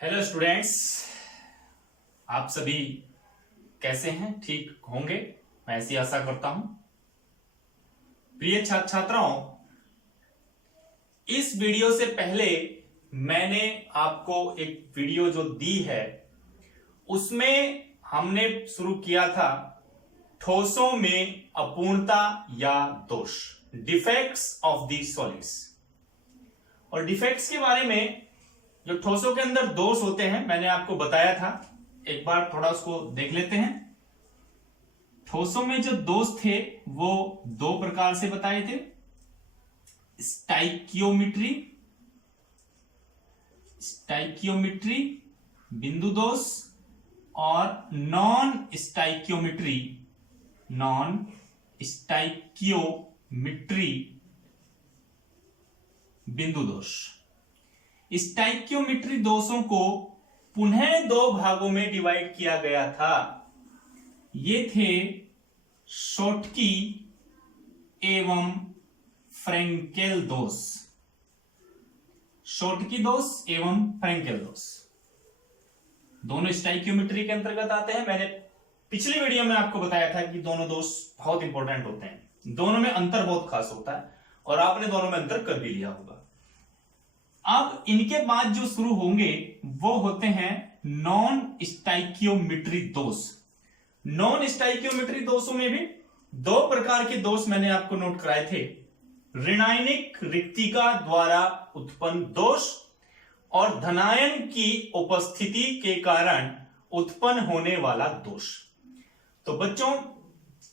Hello students, आप सभी कैसे हैं? ठीक होंगे, मैं ऐसी आशा करता हूं। प्रिय छात्र छात्राओं, इस वीडियो से पहले मैंने आपको एक वीडियो जो दी है उसमें हमने शुरू किया था ठोसों में अपूर्णता या दोष, डिफेक्ट्स ऑफ दी सॉलिड्स। और डिफेक्ट्स के बारे में, जो ठोसों के अंदर दोष होते हैं, मैंने आपको बताया था। एक बार थोड़ा उसको देख लेते हैं। ठोसों में जो दोष थे वो दो प्रकार से बताए थे, स्टाइकियोमेट्री बिंदु दोष और नॉन स्टाइकियोमेट्री बिंदु दोष। स्टाइकियोमेट्री दोषों को पुनः दो भागों में डिवाइड किया गया था। ये थे शोटकी एवं फ्रेंकेल दोष। शोटकी दोष एवं फ्रेंकेल दोष दोनों स्टाइकियोमेट्री के अंतर्गत आते हैं। मैंने पिछली वीडियो में आपको बताया था कि दोनों दोष बहुत इंपॉर्टेंट होते हैं, दोनों में अंतर बहुत खास होता है और आपने दोनों में अंतर कर भी लिया होगा। अब इनके बाद जो शुरू होंगे वो होते हैं नॉन स्टाइकियोमेट्री दोष। नॉन स्टाइकियोमेट्री दोषों में भी दो प्रकार के दोष मैंने आपको नोट कराए थे, ऋणायनिक रिक्तिका द्वारा उत्पन्न दोष और धनायन की उपस्थिति के कारण उत्पन्न होने वाला दोष। तो बच्चों,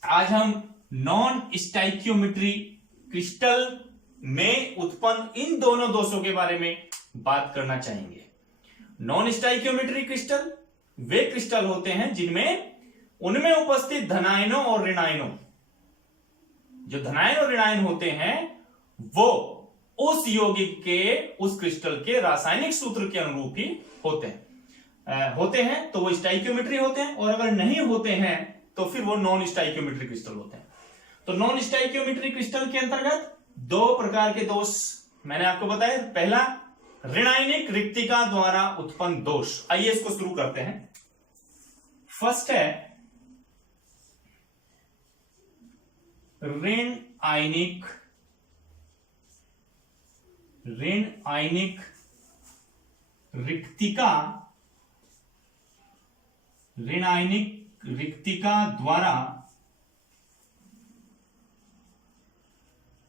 आज हम नॉन स्टाइकियोमेट्री क्रिस्टल में उत्पन्न इन दोनों दोषों के बारे में बात करना चाहेंगे। नॉन स्टाइकियोमेट्री क्रिस्टल वे क्रिस्टल होते हैं जिनमें उनमें उपस्थित धनायनों और ऋणायनों, जो धनायन और ऋणायन होते हैं वो उस यौगिक के, उस क्रिस्टल के रासायनिक सूत्र के अनुरूप ही होते हैं तो वो स्टाइकियोमेट्री होते हैं, और अगर नहीं होते हैं तो फिर वो नॉन स्टाइकियोमेट्री क्रिस्टल होते हैं। तो नॉन स्टाइकियोमेट्री क्रिस्टल के अंतर्गत दो प्रकार के दोष मैंने आपको बताया। पहला, ऋणायनिक रिक्तिका द्वारा उत्पन्न दोष। आइए इसको शुरू करते हैं। फर्स्ट है ऋणायनिक रिक्तिका द्वारा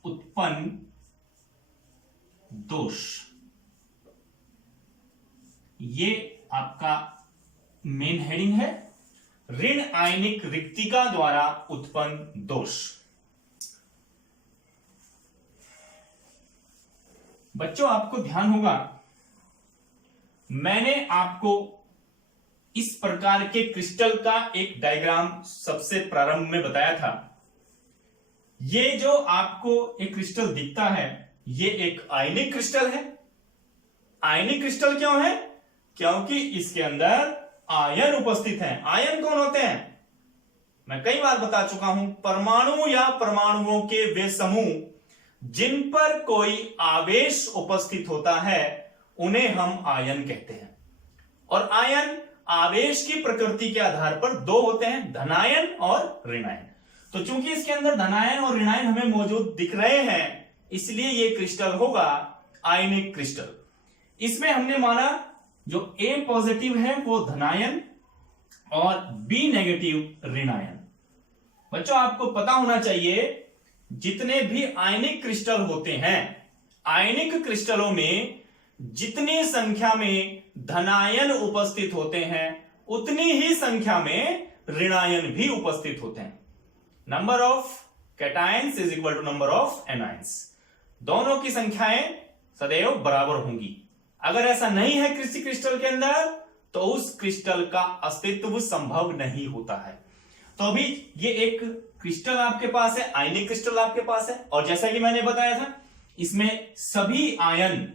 उत्पन्न दोष। ये आपका मेन हेडिंग है, ऋण आयनिक रिक्तिका द्वारा उत्पन्न दोष। बच्चों, आपको ध्यान होगा, मैंने आपको इस प्रकार के क्रिस्टल का एक डायग्राम सबसे प्रारंभ में बताया था। ये जो आपको एक क्रिस्टल दिखता है, ये एक आयनिक क्रिस्टल है। आयनिक क्रिस्टल क्यों है? क्योंकि इसके अंदर आयन उपस्थित हैं। आयन कौन होते हैं? मैं कई बार बता चुका हूं, परमाणु या परमाणुओं के वे समूह जिन पर कोई आवेश उपस्थित होता है उन्हें हम आयन कहते हैं। और आयन आवेश की प्रकृति के आधार पर दो होते हैं, धनायन और ऋणायन। तो चूंकि इसके अंदर धनायन और ऋणायन हमें मौजूद दिख रहे हैं, इसलिए ये क्रिस्टल होगा आयनिक क्रिस्टल। इसमें हमने माना जो A पॉजिटिव है वो धनायन और B नेगेटिव ऋणायन। बच्चों, आपको पता होना चाहिए, जितने भी आयनिक क्रिस्टल होते हैं, आयनिक क्रिस्टलों में जितनी संख्या में धनायन उपस्थित होते हैं उतनी ही संख्या में ऋणायन भी उपस्थित होते हैं। Number of cations is equal to number of anions. दोनों की संख्याएं सदैव बराबर होंगी। अगर ऐसा नहीं है किसी क्रिस्टल के अंदर, तो उस क्रिस्टल का अस्तित्व संभव नहीं होता है। तो अभी ये एक क्रिस्टल आपके पास है, आयनिक क्रिस्टल आपके पास है, और जैसा कि मैंने बताया था, इसमें सभी आयन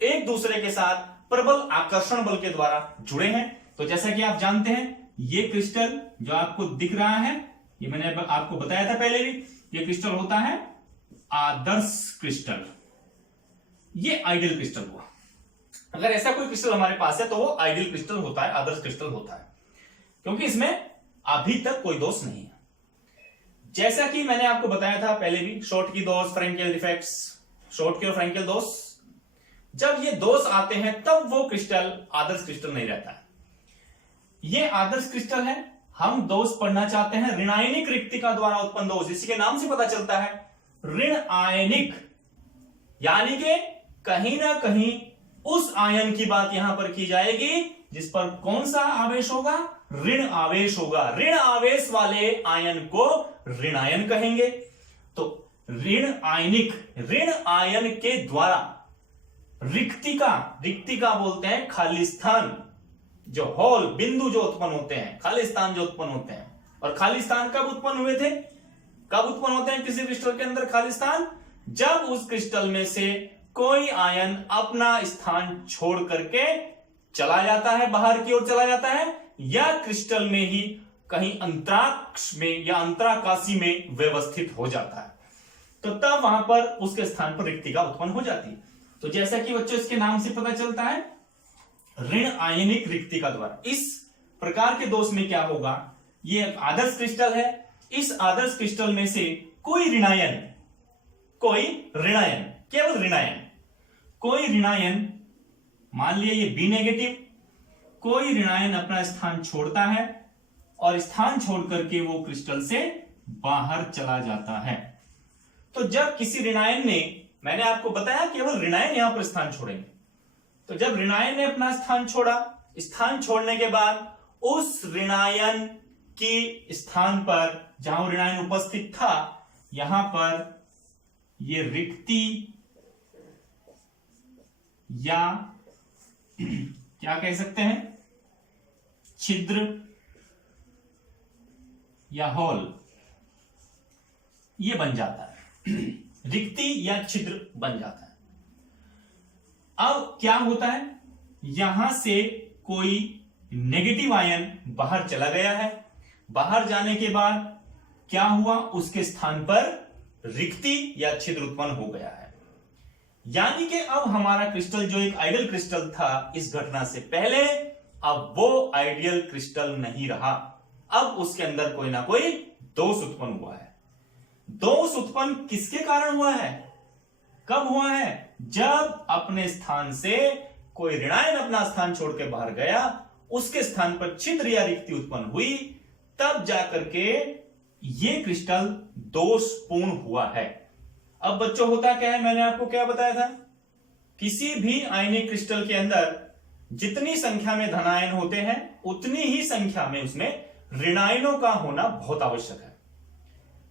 एक दूसरे के साथ प्रबल आकर्षण बल के द्वारा जुड़े हैं। तो जैसा कि आप जानते हैं, ये क्रिस्टल जो आपको दिख रहा है, ये मैंने आपको बताया था पहले भी, ये क्रिस्टल होता है आदर्श क्रिस्टल, ये आइडियल क्रिस्टल हुआ। अगर ऐसा कोई क्रिस्टल हमारे पास है तो वो आइडियल क्रिस्टल होता है, आदर्श क्रिस्टल होता है, क्योंकि इसमें अभी तक कोई दोष नहीं है। जैसा कि मैंने आपको बताया था पहले भी, शॉर्ट की दोष, फ्रैंकेल डिफेक्ट्स, शॉर्ट के और फ्रैंकेल दोष, जब ये दोष आते हैं तब वो क्रिस्टल आदर्श क्रिस्टल नहीं रहता है। ये आदर्श क्रिस्टल है। हम दोष पढ़ना चाहते हैं ऋणायनिक रिक्तिका द्वारा उत्पन्न दोष, इसी के नाम से पता चलता है ऋण आयनिक, यानी कि कहीं ना कहीं उस आयन की बात यहां पर की जाएगी जिस पर कौन सा आवेश होगा, ऋण आवेश होगा। ऋण आवेश वाले आयन को ऋणायन कहेंगे। तो ऋण आयनिक, ऋण आयन के द्वारा रिक्तिका, रिक्तिका बोलते हैं खाली स्थान, जो होल, बिंदु जो उत्पन्न होते हैं, खाली स्थान जो उत्पन्न होते हैं। और खाली स्थान कब उत्पन्न हुए थे, कब उत्पन्न होते हैं किसी क्रिस्टल के अंदर खाली स्थान? जब उस क्रिस्टल में से कोई आयन अपना स्थान छोड़ करके चला जाता है, बाहर की ओर चला जाता है, या क्रिस्टल में ही कहीं अंतराक्ष में या अंतराकाशी में व्यवस्थित हो जाता है, तो तब वहां पर उसके स्थान पर रिक्तिका उत्पन्न हो जाती है। तो जैसा कि बच्चों इसके नाम से पता चलता है ऋण आयनिक रिक्तिका द्वारा। इस प्रकार के दोष में क्या होगा, ये आदर्श क्रिस्टल है, इस आदर्श क्रिस्टल में से कोई ऋणायन, कोई ऋणायन, केवल ऋणायन, कोई ऋणायन, मान लिया ये बी नेगेटिव, कोई ऋणायन अपना स्थान छोड़ता है और स्थान छोड़ करके वो क्रिस्टल से बाहर चला जाता है। तो जब किसी ऋणायन ने, मैंने आपको बताया केवल ऋणायन यहां पर स्थान छोड़ेंगे, तो जब ऋणायन ने अपना स्थान छोड़ा, स्थान छोड़ने के बाद उस ऋणायन के स्थान पर जहां ऋणायन उपस्थित था, यहां पर ये रिक्ति या क्या कह सकते हैं, छिद्र या होल, ये बन जाता है, रिक्ति या छिद्र बन जाता है। अब क्या होता है, यहां से कोई नेगेटिव आयन बाहर चला गया है, बाहर जाने के बाद क्या हुआ, उसके स्थान पर रिक्ति या छिद्र उत्पन्न हो गया है। यानी कि अब हमारा क्रिस्टल जो एक आइडियल क्रिस्टल था इस घटना से पहले, अब वो आइडियल क्रिस्टल नहीं रहा, अब उसके अंदर कोई ना कोई दोष उत्पन्न हुआ है। दोष उत्पन्न किसके कारण हुआ है, कब हुआ है, जब अपने स्थान से कोई ऋणायन अपना स्थान छोड़ के बाहर गया, उसके स्थान पर छिद्र या रिक्ति उत्पन्न हुई, तब जाकर के ये क्रिस्टल दोषपूर्ण हुआ है। अब बच्चों होता क्या है, मैंने आपको क्या बताया था, किसी भी आयनिक क्रिस्टल के अंदर जितनी संख्या में धनायन होते हैं उतनी ही संख्या में उसमें ऋणायनों का होना बहुत आवश्यक है।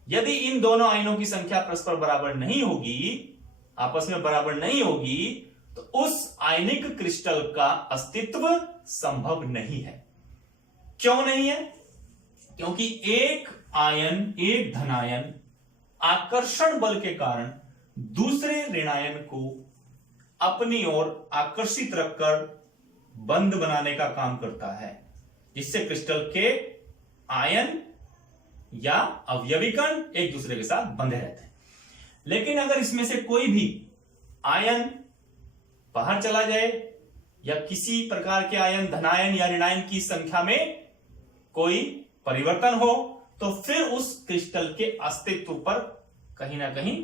यदि इन दोनों आयनों की संख्या परस्पर बराबर नहीं होगी, आपस में बराबर नहीं होगी, तो उस आयनिक क्रिस्टल का अस्तित्व संभव नहीं है। क्यों नहीं है, क्योंकि एक आयन, एक धनायन आकर्षण बल के कारण दूसरे ऋणायन को अपनी ओर आकर्षित रखकर बंध बनाने का काम करता है, जिससे क्रिस्टल के आयन या अवयवी कण एक दूसरे के साथ बंधे रहते हैं। लेकिन अगर इसमें से कोई भी आयन बाहर चला जाए या किसी प्रकार के आयन, धनायन या ऋणायन की संख्या में कोई परिवर्तन हो, तो फिर उस क्रिस्टल के अस्तित्व पर कहीं ना कहीं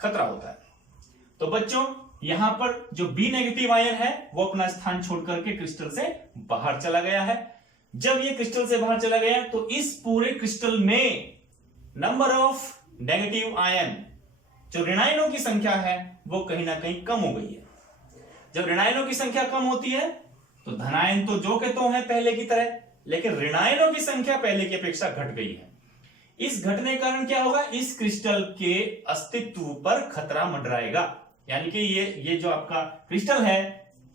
खतरा होता है। तो बच्चों यहां पर जो बी नेगेटिव आयन है वो अपना स्थान छोड़ करके क्रिस्टल से बाहर चला गया है। जब ये क्रिस्टल से बाहर चला गया तो इस पूरे क्रिस्टल में नंबर ऑफ नेगेटिव आयन, जो ऋणायनों की संख्या है, वो कहीं ना कहीं कम हो गई है। जब ऋणायनों की संख्या कम होती है तो धनायन तो जो के तो है पहले की तरह, लेकिन ऋणायनों की संख्या पहले की अपेक्षा घट गई है। इस घटने के कारण क्या होगा, इस क्रिस्टल के अस्तित्व पर खतरा मंडराएगा, यानी कि ये जो आपका क्रिस्टल है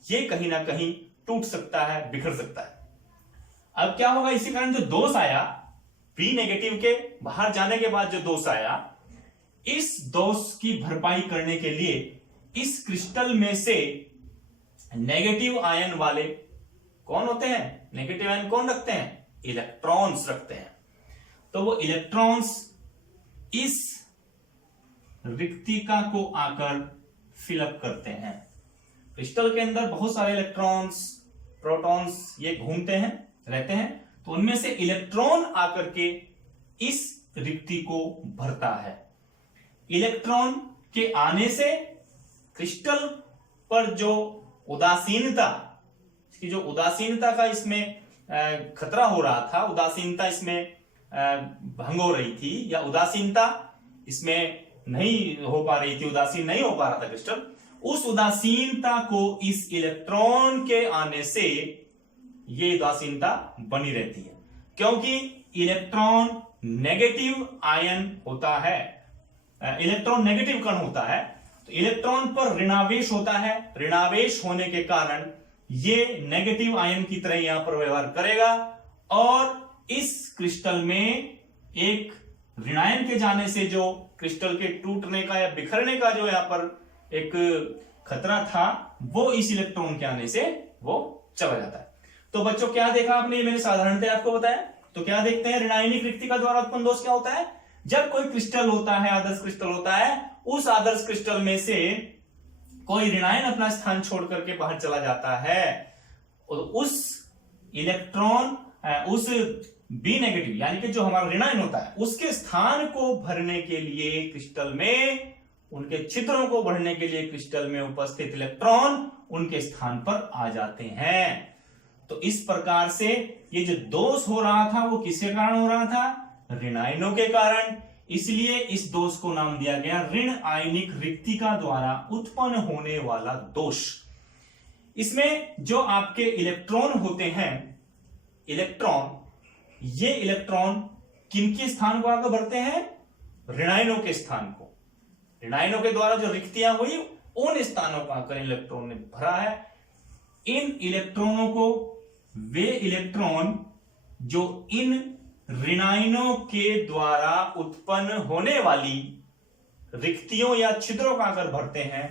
ये कहीं ना कहीं टूट सकता है, बिखर सकता है। अब क्या होगा, इसी कारण जो दोष आया, बी नेगेटिव के बाहर जाने के बाद जो दोष आया, इस दोष की भरपाई करने के लिए इस क्रिस्टल में से नेगेटिव आयन वाले कौन होते हैं, नेगेटिव आयन कौन रखते हैं, इलेक्ट्रॉन्स रखते हैं। तो वो इलेक्ट्रॉन्स इस रिक्तिका को आकर फिलअप करते हैं। क्रिस्टल के अंदर बहुत सारे इलेक्ट्रॉन्स, प्रोटॉन्स ये घूमते हैं, रहते हैं, तो उनमें से इलेक्ट्रॉन आकर के इस रिक्ति को भरता है। इलेक्ट्रॉन के आने से क्रिस्टल पर जो उदासीनता, इसकी जो उदासीनता का इसमें खतरा हो रहा था, उदासीनता इसमें भंग हो रही थी, या उदासीनता इसमें नहीं हो पा रही थी, उदासीन नहीं हो पा रहा था क्रिस्टल, उस उदासीनता को इस इलेक्ट्रॉन के आने से ये उदासीनता बनी रहती है, क्योंकि इलेक्ट्रॉन नेगेटिव आयन होता है, इलेक्ट्रॉन नेगेटिव कण होता है, तो इलेक्ट्रॉन पर ऋणावेश होता है, ऋणावेश होने के कारण ये नेगेटिव आयन की तरह यहां पर व्यवहार करेगा, और इस क्रिस्टल में एक ऋणायन के जाने से जो क्रिस्टल के टूटने का या बिखरने का जो यहां पर एक खतरा था, वो इस इलेक्ट्रॉन के आने से वो चला जाता है। तो बच्चों क्या देखा आपने, मैंने साधारणतः आपको बताया, तो क्या देखते हैं, ऋणायनिक रिक्तिका द्वारा उत्पन्न दोष क्या होता है, जब कोई क्रिस्टल होता है, आदर्श क्रिस्टल होता है, उस आदर्श क्रिस्टल में से कोई ऋणायन अपना स्थान छोड़ करके बाहर चला जाता है, और उस इलेक्ट्रॉन, उस बी नेगेटिव यानी कि जो हमारा ऋणायन होता है, उसके स्थान को भरने के लिए क्रिस्टल में, उनके छिद्रों को भरने के लिए क्रिस्टल में उपस्थित इलेक्ट्रॉन उनके स्थान पर आ जाते हैं। तो इस प्रकार से ये जो दोष हो रहा था वो किसके कारण हो रहा था, ऋणायनों के कारण, इसलिए इस दोष को नाम दिया गया ऋण आयनिक रिक्तिका द्वारा उत्पन्न होने वाला दोष। इसमें जो आपके इलेक्ट्रॉन होते हैं, इलेक्ट्रॉन, ये इलेक्ट्रॉन किनके स्थान को आकर भरते हैं, ऋणायनों के स्थान को, ऋणायनों के द्वारा जो रिक्तियां हुई उन स्थानों को आकर इलेक्ट्रॉन ने भरा है। इन इलेक्ट्रॉनों को, वे इलेक्ट्रॉन जो इन ऋणायनों के द्वारा उत्पन्न होने वाली रिक्तियों या छिद्रों का आकर भरते हैं,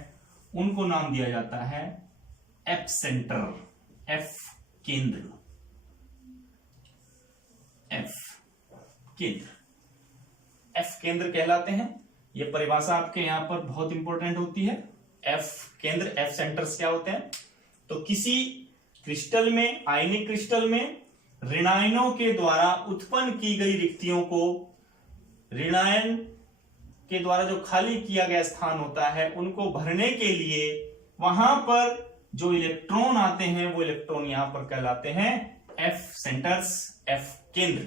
उनको नाम दिया जाता है एफ सेंटर, एफ केंद्र, एफ केंद्र, एफ केंद्र कहलाते हैं। यह परिभाषा आपके यहां पर बहुत इंपॉर्टेंट होती है। एफ केंद्र, एफ सेंटर्स क्या होते हैं, तो किसी क्रिस्टल में, आयनिक क्रिस्टल में ऋणायनों के द्वारा उत्पन्न की गई रिक्तियों को, ऋणायन के द्वारा जो खाली किया गया स्थान होता है, उनको भरने के लिए वहां पर जो इलेक्ट्रॉन आते हैं, वो इलेक्ट्रॉन यहां पर कहलाते हैं एफ सेंटर्स, एफ केंद्र।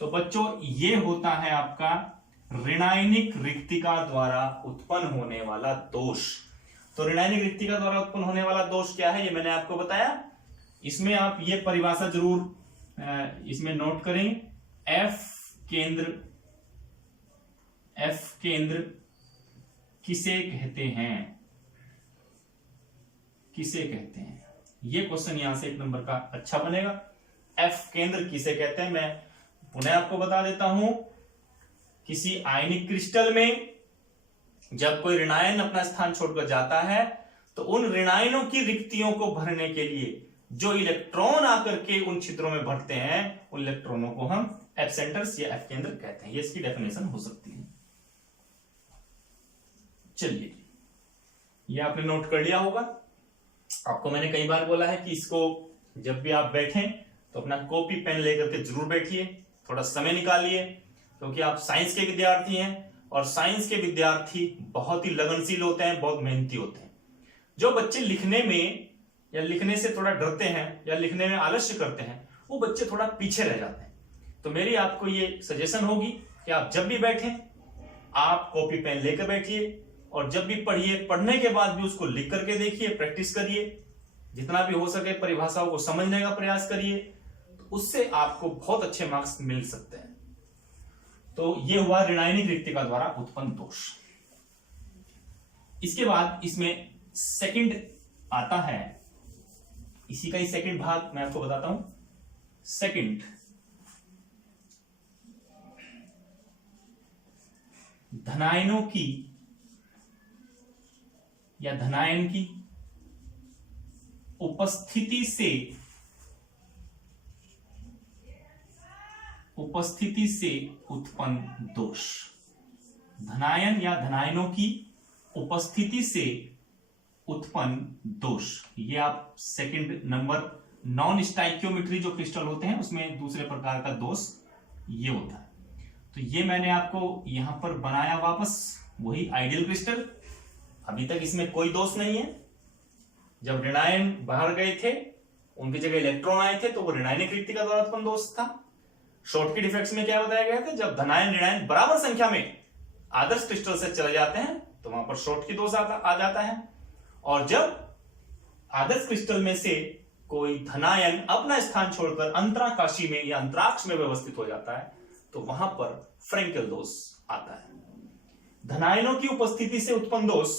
तो बच्चों ये होता है आपका ऋणायनिक रिक्तिका द्वारा उत्पन्न होने वाला दोष। तो ऋणायनिक रिक्तिका द्वारा उत्पन्न होने वाला दोष क्या है, ये मैंने आपको बताया। इसमें आप ये परिभाषा जरूर इसमें नोट करें, एफ केंद्र, एफ केंद्र किसे कहते हैं, किसे कहते हैं, ये क्वेश्चन यहां से 1 नंबर का अच्छा बनेगा। एफ केंद्र किसे कहते हैं, मैं पुनः आपको बता देता हूं। किसी आयनिक क्रिस्टल में जब कोई ऋणायन अपना स्थान छोड़कर जाता है, तो उन ऋणायनों की रिक्तियों को भरने के लिए जो इलेक्ट्रॉन आकर के उन छिद्रों में भरते हैं, उन इलेक्ट्रॉनों को हम एफ सेंटर्स या एफ केंद्र कहते हैं। ये इसकी डेफिनेशन हो सकती है। चलिए, ये आपने नोट कर लिया होगा। आपको मैंने कई बार बोला है कि इसको जब भी आप बैठें तो अपना कॉपी पेन लेकर के जरूर बैठिए, थोड़ा समय निकालिए, क्योंकि आप साइंस के विद्यार्थी हैं और साइंस के विद्यार्थी बहुत ही लगनशील होते हैं, बहुत मेहनती होते हैं। जो बच्चे लिखने में या लिखने से थोड़ा डरते हैं या लिखने में आलस्य करते हैं, वो बच्चे थोड़ा पीछे रह जाते हैं। तो मेरी आपको ये सजेशन होगी कि आप जब भी बैठें, आप कॉपी पेन लेकर बैठिए, और जब भी पढ़िए, पढ़ने के बाद भी उसको लिख करके देखिए, प्रैक्टिस करिए, जितना भी हो सके परिभाषाओं को समझने का प्रयास करिए, तो उससे आपको बहुत अच्छे मार्क्स मिल सकते हैं। तो ये हुआ ऋणायनिक रिक्तिका द्वारा उत्पन्न दोष। इसके बाद इसमें सेकंड आता है, इसी का ही सेकंड भाग मैं आपको बताता हूं। सेकंड, धनायनों की या धनायन की उपस्थिति से उत्पन्न दोष। धनायन या धनायनों की उपस्थिति से उत्पन्न दोष। ये आप सेकंड नंबर, नॉन स्टाइक्योमेट्री जो क्रिस्टल होते हैं उसमें दूसरे प्रकार का दोष ये होता है। तो ये मैंने आपको यहां पर बनाया वापस वही आइडियल क्रिस्टल। अभी तक इसमें कोई दोष नहीं है। जब ऋणायन बाहर गए थे, उनकी जगह इलेक्ट्रॉन आए थे, तो वो ऋणायनिक रिक्ति का द्वारा उत्पन्न दोष था। शॉर्टकट इफेक्ट्स में क्या बताया गया था, जब धनायन ऋणायन बराबर संख्या में आदर्श क्रिस्टल से चले जाते हैं तो वहां पर शॉर्टकट दोष आ जाता है। और जब आदर्श क्रिस्टल में से कोई धनायन अपना स्थान छोड़कर अंतराकाशी में या अंतराक्ष में व्यवस्थित हो जाता है तो वहां पर फ्रेंकेल दोष आता है। धनायनों की उपस्थिति से उत्पन्न दोष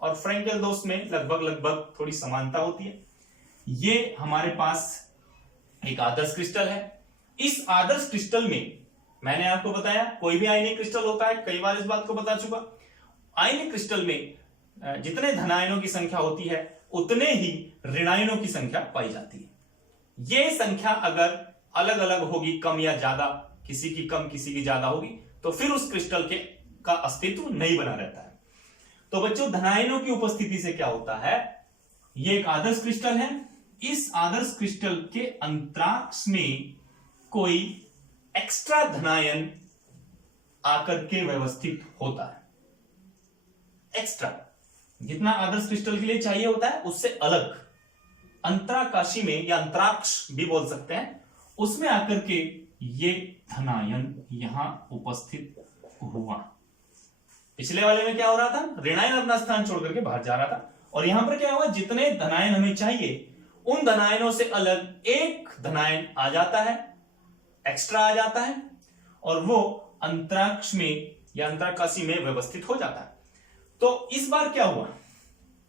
और फ्रेंकेल दोष में लगभग थोड़ी समानता होती है। ये हमारे पास एक आदर्श क्रिस्टल है। इस आदर्श क्रिस्टल में मैंने आपको बताया कोई भी आयनिक क्रिस्टल होता है, कई बार इस बात को बता चुका। आयनिक क्रिस्टल में जितने धनायनों की संख्या होती है उतने ही ऋणायनों की संख्या पाई जाती है। ये संख्या अगर अलग अलग होगी, कम या ज्यादा, किसी की कम किसी की ज्यादा होगी, तो फिर उस क्रिस्टल का अस्तित्व नहीं बना रहता है। तो बच्चों, धनायनों की उपस्थिति से क्या होता है, ये एक आदर्श क्रिस्टल है। इस आदर्श क्रिस्टल के अंतराक्ष में कोई एक्स्ट्रा धनायन आकर के व्यवस्थित होता है। एक्स्ट्रा जितना आदर्श क्रिस्टल के लिए चाहिए होता है उससे अलग अंतराकाशी में या अंतराक्ष भी बोल सकते हैं, उसमें आकर के ये धनायन यहां उपस्थित हुआ। पिछले वाले में क्या हो रहा था, ऋणायन अपना स्थान छोड़ करके बाहर जा रहा था, और यहां पर क्या हुआ, जितने धनायन हमें चाहिए उन धनायनों से अलग एक धनायन आ जाता है, एक्स्ट्रा आ जाता है, और वो अंतराक्ष में या अंतराकाशी में व्यवस्थित हो जाता है। तो इस बार क्या हुआ,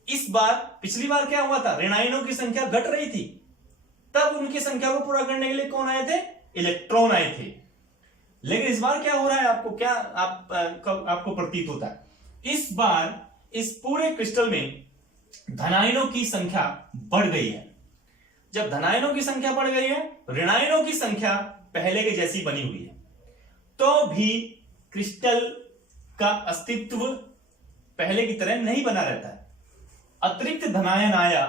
इस बार पिछली बार क्या हुआ था, ऋणायनों की संख्या घट रही थी, तब उनकी संख्या को पूरा करने के लिए कौन आए थे, इलेक्ट्रॉन आए थे। लेकिन इस बार क्या हो रहा है, आपको क्या आपको प्रतीत होता है, इस बार इस पूरे क्रिस्टल में धनायनों की संख्या बढ़ गई है। जब धनायनों की संख्या बढ़ गई है, ऋणायनों की संख्या पहले के जैसी बनी हुई है, तो भी क्रिस्टल का अस्तित्व पहले की तरह नहीं बना रहता है। अतिरिक्त धनायन आया,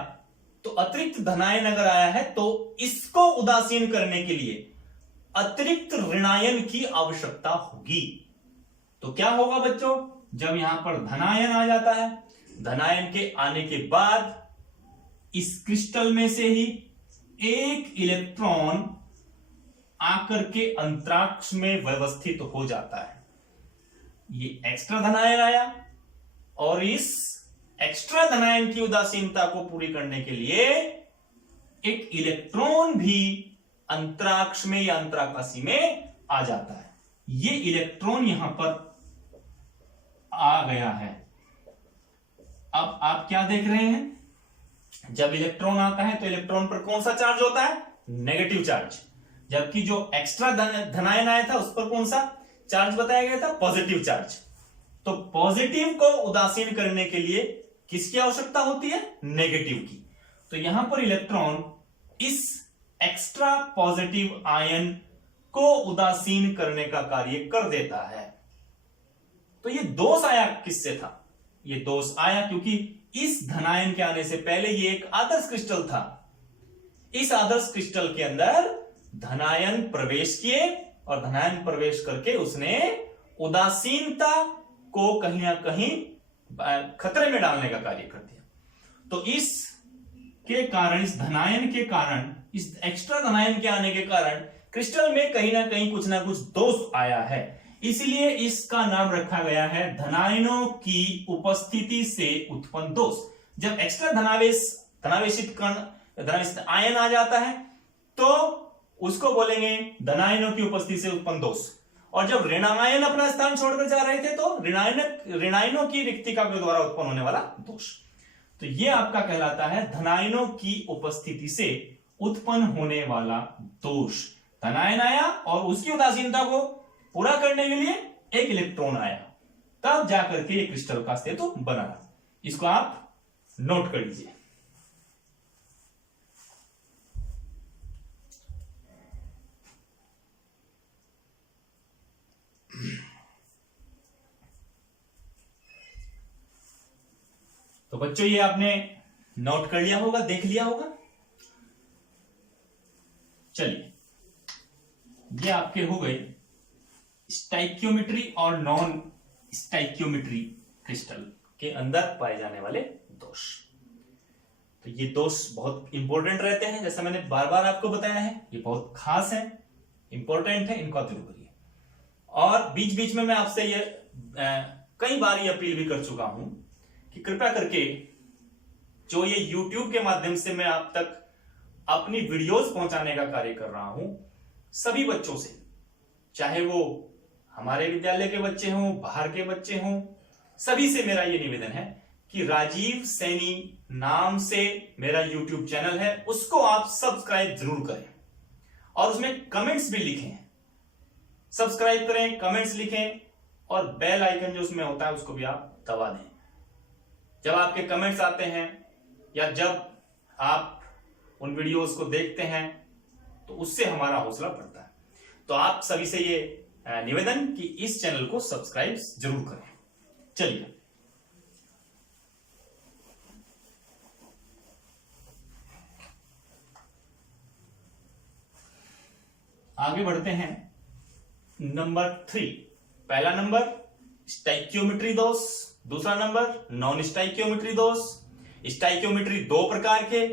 तो अतिरिक्त धनायन अगर आया है तो इसको उदासीन करने के लिए अतिरिक्त ऋणायन की आवश्यकता होगी। तो क्या होगा बच्चों, जब यहां पर धनायन आ जाता है, धनायन के आने के बाद इस क्रिस्टल में से ही एक इलेक्ट्रॉन आकर के अंतराक्ष में व्यवस्थित हो जाता है। ये एक्स्ट्रा धनायन आया, और इस एक्स्ट्रा धनायन की उदासीनता को पूरी करने के लिए एक इलेक्ट्रॉन भी अंतराक्ष में या अंतराकाशी में आ जाता है। ये इलेक्ट्रॉन यहां पर आ गया है। अब आप क्या देख रहे हैं, जब इलेक्ट्रॉन आता है तो इलेक्ट्रॉन पर कौन सा चार्ज होता है, नेगेटिव चार्ज, जबकि जो एक्स्ट्रा धनायन आया था उस पर कौन सा चार्ज बताया गया था, पॉजिटिव चार्ज। तो पॉजिटिव को उदासीन करने के लिए किसकी आवश्यकता होती है, नेगेटिव की। तो यहां पर इलेक्ट्रॉन इस एक्स्ट्रा पॉजिटिव आयन को उदासीन करने का कार्य कर देता है। तो ये दोष आया किससे था, ये दोष आया क्योंकि इस धनायन के आने से पहले ये एक आदर्श क्रिस्टल था। इस आदर्श क्रिस्टल के अंदर धनायन प्रवेश किए, और धनायन प्रवेश करके उसने उदासीनता को कहीं ना कहीं खतरे में डालने का कार्य कर दिया। तो इस के कारण, इस धनायन के कारण, इस एक्स्ट्रा धनायन के आने के कारण क्रिस्टल में कहीं ना कुछ दोष आया है। इसलिए इसका नाम रखा गया है धनायनों की उपस्थिति से उत्पन्न दोष। जब एक्स्ट्रा धनावेशित कण, धनावेशित आयन आ जाता है तो उसको बोलेंगे धनायनों की उपस्थिति से उत्पन्न दोष। और जब ऋणायन अपना स्थान छोड़कर जा रहे थे तो ऋणायनों की रिक्तिका के द्वारा उत्पन्न होने वाला दोष। तो यह आपका कहलाता है धनायनों की उपस्थिति से उत्पन्न होने वाला दोष। धनायन आया और उसकी उदासीनता को पूरा करने के लिए एक इलेक्ट्रॉन आया, तब जाकर के ये क्रिस्टल का अस्तित्व बना। इसको आप नोट कर लीजिए। तो बच्चों ये आपने नोट कर लिया होगा, देख लिया होगा। चलिए, ये आपके हो गए स्टाइक्योमेट्री और नॉन स्टाइक्योमेट्री क्रिस्टल के अंदर पाए जाने वाले दोष। तो ये दोष बहुत इंपॉर्टेंट रहते हैं, जैसा मैंने बार बार आपको बताया है, ये बहुत खास है, इंपॉर्टेंट है, इनको आप जरूर करिए। और बीच बीच में मैं आपसे ये कई बार ये अपील भी कर चुका हूं कि कृपया करके जो ये YouTube के माध्यम से मैं आप तक अपनी वीडियोस पहुंचाने का कार्य कर रहा हूं, सभी बच्चों से, चाहे वो हमारे विद्यालय के बच्चे हों, बाहर के बच्चे हों, सभी से मेरा ये निवेदन है कि राजीव सैनी नाम से मेरा YouTube चैनल है, उसको आप सब्सक्राइब जरूर करें और उसमें कमेंट्स भी लिखें। सब्सक्राइब करें, कमेंट्स लिखें और बेल आइकन जो उसमें होता है उसको भी आप दबा दें। जब आपके कमेंट्स आते हैं या जब आप उन वीडियोस को देखते हैं तो उससे हमारा हौसला बढ़ता है। तो आप सभी से ये निवेदन कि इस चैनल को सब्सक्राइब जरूर करें। चलिए, आगे बढ़ते हैं। नंबर 3, पहला नंबर स्टाइक्योमेट्री दोष, दूसरा नंबर नॉन स्टाइक्योमेट्री दोष। स्टाइक्योमेट्री दो प्रकार के,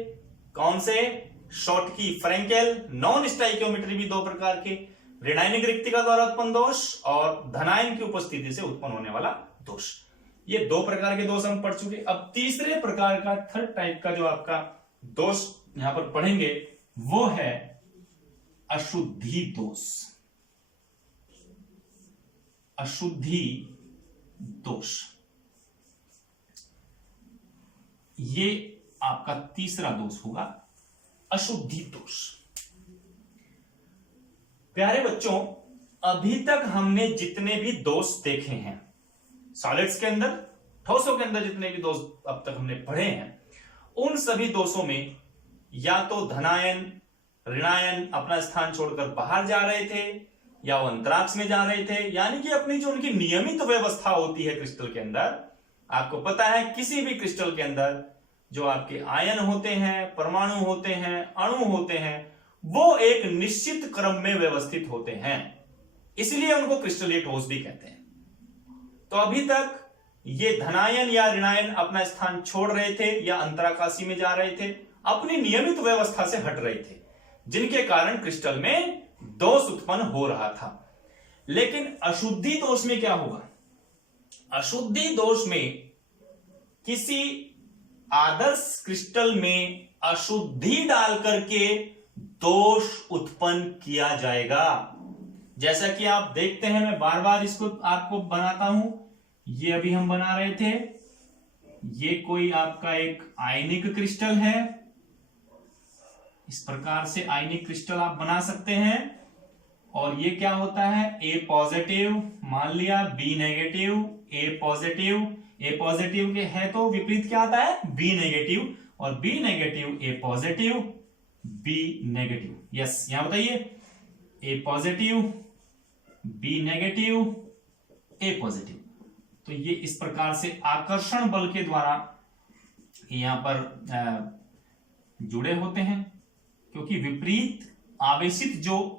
कौन से? शॉटकी, फ्रेंकेल। नॉन स्टाइक्योमेट्री भी दो प्रकार के, ऋणायनिक रिक्तिका द्वारा उत्पन्न दोष और धनायन की उपस्थिति से उत्पन्न होने वाला दोष। ये दो प्रकार के दोष हम पढ़ चुके। अब तीसरे प्रकार का, थर्ड टाइप का जो आपका दोष यहां पर पढ़ेंगे वो है अशुद्धि दोष। अशुद्धि दोष, ये आपका तीसरा दोष होगा, अशुद्धि दोष। प्यारे बच्चों, अभी तक हमने जितने भी दोष देखे हैं सॉलिड्स के अंदर, ठोसों के अंदर जितने भी दोष अब तक हमने पढ़े हैं, उन सभी दोषों में या तो धनायन ऋणायन अपना स्थान छोड़कर बाहर जा रहे थे या वो अंतराक्ष में जा रहे थे, यानी कि अपनी जो उनकी नियमित व्यवस्था होती है क्रिस्टल के अंदर। आपको पता है किसी भी क्रिस्टल के अंदर जो आपके आयन होते हैं, परमाणु होते हैं, अणु होते हैं, वो एक निश्चित क्रम में व्यवस्थित होते हैं, इसलिए उनको क्रिस्टलीय ठोस भी कहते हैं। तो अभी तक ये धनायन या ऋणायन अपना स्थान छोड़ रहे थे या अंतराकाशी में जा रहे थे, अपनी नियमित व्यवस्था से हट रहे थे, जिनके कारण क्रिस्टल में दोष उत्पन्न हो रहा था। लेकिन अशुद्धि दोष में क्या होगा? अशुद्धि दोष में किसी आदर्श क्रिस्टल में अशुद्धि डाल करके दोष उत्पन्न किया जाएगा। जैसा कि आप देखते हैं, मैं बार बार इसको आपको बनाता हूं। ये अभी हम बना रहे थे, ये कोई आपका एक आयनिक क्रिस्टल है। इस प्रकार से आयनिक क्रिस्टल आप बना सकते हैं। और ये क्या होता है? ए पॉजिटिव, मान लिया बी नेगेटिव, ए पॉजिटिव, ए पॉजिटिव के है तो विपरीत क्या आता है? बी नेगेटिव, और बी नेगेटिव ए पॉजिटिव, बी नेगेटिव। यस, यहां बताइए, ए पॉजिटिव, बी नेगेटिव, ए पॉजिटिव। तो ये इस प्रकार से आकर्षण बल के द्वारा यहां पर जुड़े होते हैं, क्योंकि विपरीत आवेशित जो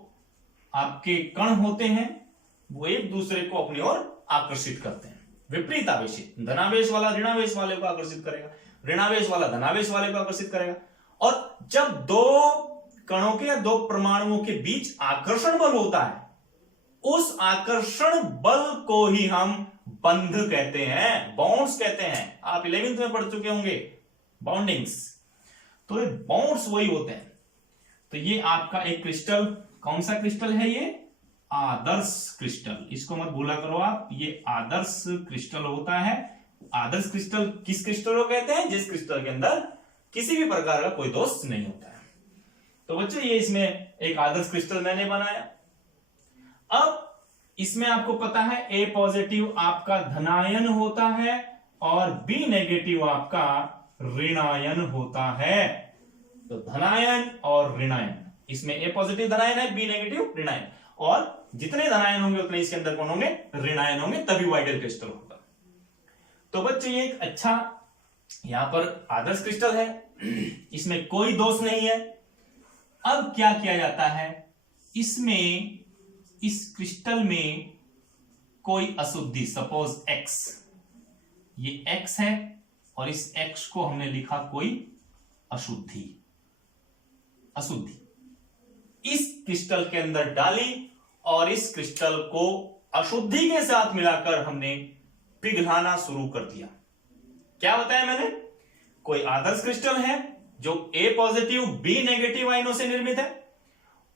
आपके कण होते हैं वो एक दूसरे को अपनी ओर आकर्षित करते हैं। विपरीत आवेशित, धनावेश वाला ऋणावेश वाले को आकर्षित करेगा, ऋणावेश वाला धनावेश वाले को आकर्षित करेगा। और जब दो कणों के या दो परमाणुओं के बीच आकर्षण बल होता है, उस आकर्षण बल को ही हम बंध कहते हैं, बॉन्ड्स कहते हैं। आप 11th में पढ़ चुके होंगे बॉन्डिंग्स। तो ये बॉन्ड्स वही होते हैं। तो ये आपका एक क्रिस्टल, कौन सा क्रिस्टल है? ये आदर्श क्रिस्टल, इसको मत भूला करो आप, ये आदर्श क्रिस्टल होता है। आदर्श क्रिस्टल किस क्रिस्टल को कहते हैं? जिस क्रिस्टल के अंदर किसी भी प्रकार का कोई दोष नहीं होता है। तो बच्चों, ये इसमें एक आदर्श क्रिस्टल मैंने बनाया। अब इसमें आपको पता है ए पॉजिटिव आपका धनायन होता है और बी नेगेटिव आपका ऋणायन होता है। तो धनायन और ऋणायन, इसमें ए पॉजिटिव धनायन है, बी नेगेटिव ऋणायन, और जितने धनायन होंगे उतने इसके अंदर कौन होंगे? ऋणायन होंगे, तभी वाइडल क्रिस्टल होगा। तो बच्चों, ये एक अच्छा यहां पर आदर्श क्रिस्टल है, इसमें कोई दोष नहीं है। अब क्या किया जाता है, इसमें इस क्रिस्टल में कोई अशुद्धि, सपोज X, ये X है और इस X को हमने लिखा कोई अशुद्धि, इस क्रिस्टल के अंदर डाली और इस क्रिस्टल को अशुद्धि के साथ मिलाकर हमने पिघलाना शुरू कर दिया। क्या बताया मैंने, कोई आदर्श क्रिस्टल है जो A पॉजिटिव B नेगेटिव आयनों से निर्मित है,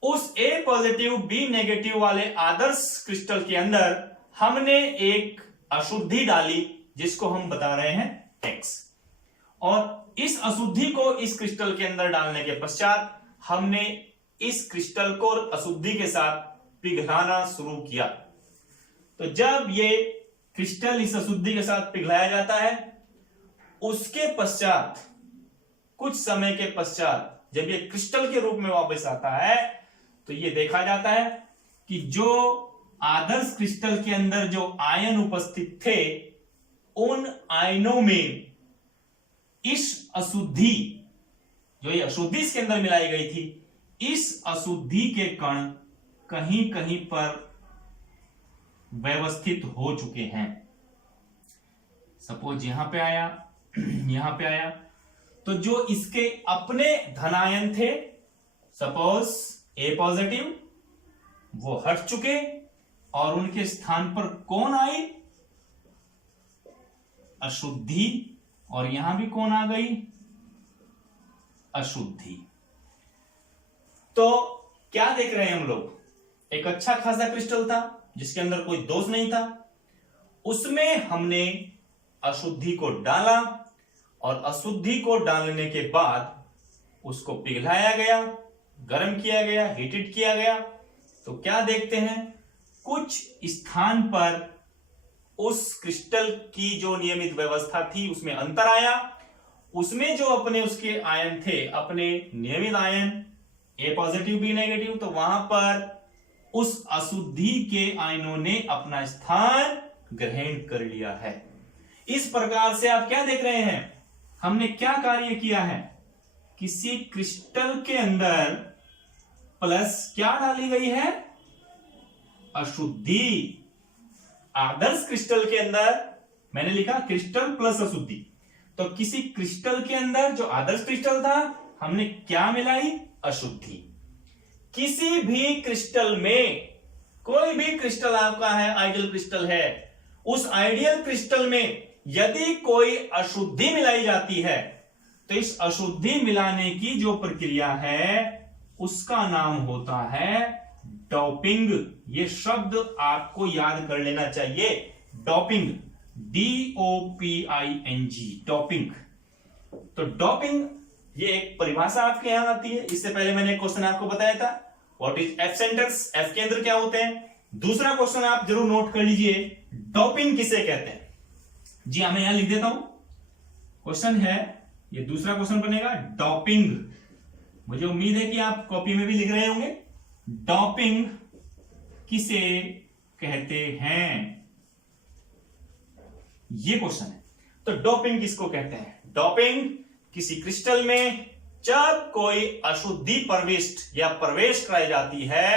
उस A पॉजिटिव B नेगेटिव वाले आदर्श क्रिस्टल के अंदर हमने एक अशुद्धि डाली जिसको हम बता रहे हैं X, और इस अशुद्धि को इस क्रिस्टल के अंदर डालने के पश्चात हमने इस क्रिस्टल को अशुद्धि के साथ पिघलाना शुरू किया। तो जब ये क्रिस्टल इस अशुद्धि के साथ पिघलाया जाता है, उसके पश्चात कुछ समय के पश्चात जब ये क्रिस्टल के रूप में वापस आता है तो ये देखा जाता है कि जो आदर्श क्रिस्टल के अंदर जो आयन उपस्थित थे, उन आयनों में इस अशुद्धि, जो ये अशुद्धि इसके अंदर मिलाई गई थी, इस अशुद्धि के कण कहीं कहीं पर व्यवस्थित हो चुके हैं। सपोज यहां पे आया, यहां पे आया, तो जो इसके अपने धनायन थे, सपोज A पॉजिटिव, वो हट चुके और उनके स्थान पर कौन आई, अशुद्धि, और यहां भी कौन आ गई, अशुद्धि। तो क्या देख रहे हैं हम लोग, एक अच्छा खासा क्रिस्टल था जिसके अंदर कोई दोष नहीं था, उसमें हमने अशुद्धि को डाला और अशुद्धि को डालने के बाद उसको पिघलाया गया, गर्म किया गया, हीटेड किया गया। तो क्या देखते हैं, कुछ स्थान पर उस क्रिस्टल की जो नियमित व्यवस्था थी उसमें अंतर आया, उसमें जो अपने उसके आयन थे, अपने नियमित ion A positive B negative, तो वहां पर उस अशुद्धि के आयनों ने अपना स्थान ग्रहण कर लिया है। इस प्रकार से आप क्या देख रहे हैं, हमने क्या कार्य किया है, किसी क्रिस्टल के अंदर प्लस क्या डाली गई है, अशुद्धि। आदर्श क्रिस्टल के अंदर मैंने लिखा क्रिस्टल प्लस अशुद्धि, तो किसी क्रिस्टल के अंदर जो आदर्श क्रिस्टल था हमने क्या मिलाई, अशुद्धि। किसी भी क्रिस्टल में, कोई भी क्रिस्टल आपका है, आइडियल क्रिस्टल है, उस आइडियल क्रिस्टल में यदि कोई अशुद्धि मिलाई जाती है तो इस अशुद्धि मिलाने की जो प्रक्रिया है उसका नाम होता है डोपिंग। ये शब्द आपको याद कर लेना चाहिए, डोपिंग, DOPING, डोपिंग। तो डोपिंग ये एक परिभाषा आपके यहां आती है। इससे पहले मैंने एक क्वेश्चन आपको बताया था, what is F centres, F केंद्र क्या होते हैं। दूसरा क्वेश्चन आप जरूर नोट कर लीजिए, डोपिंग किसे कहते हैं। जी मैं यहां लिख देता हूं, क्वेश्चन है, ये दूसरा क्वेश्चन बनेगा डोपिंग। मुझे उम्मीद है कि आप कॉपी में भी लिख रहे होंगे, डोपिंग किसे कहते हैं, ये क्वेश्चन है। तो डोपिंग किसको कहते हैं, डोपिंग किसी क्रिस्टल में जब कोई अशुद्धि प्रविष्ट या प्रवेश कराई जाती है,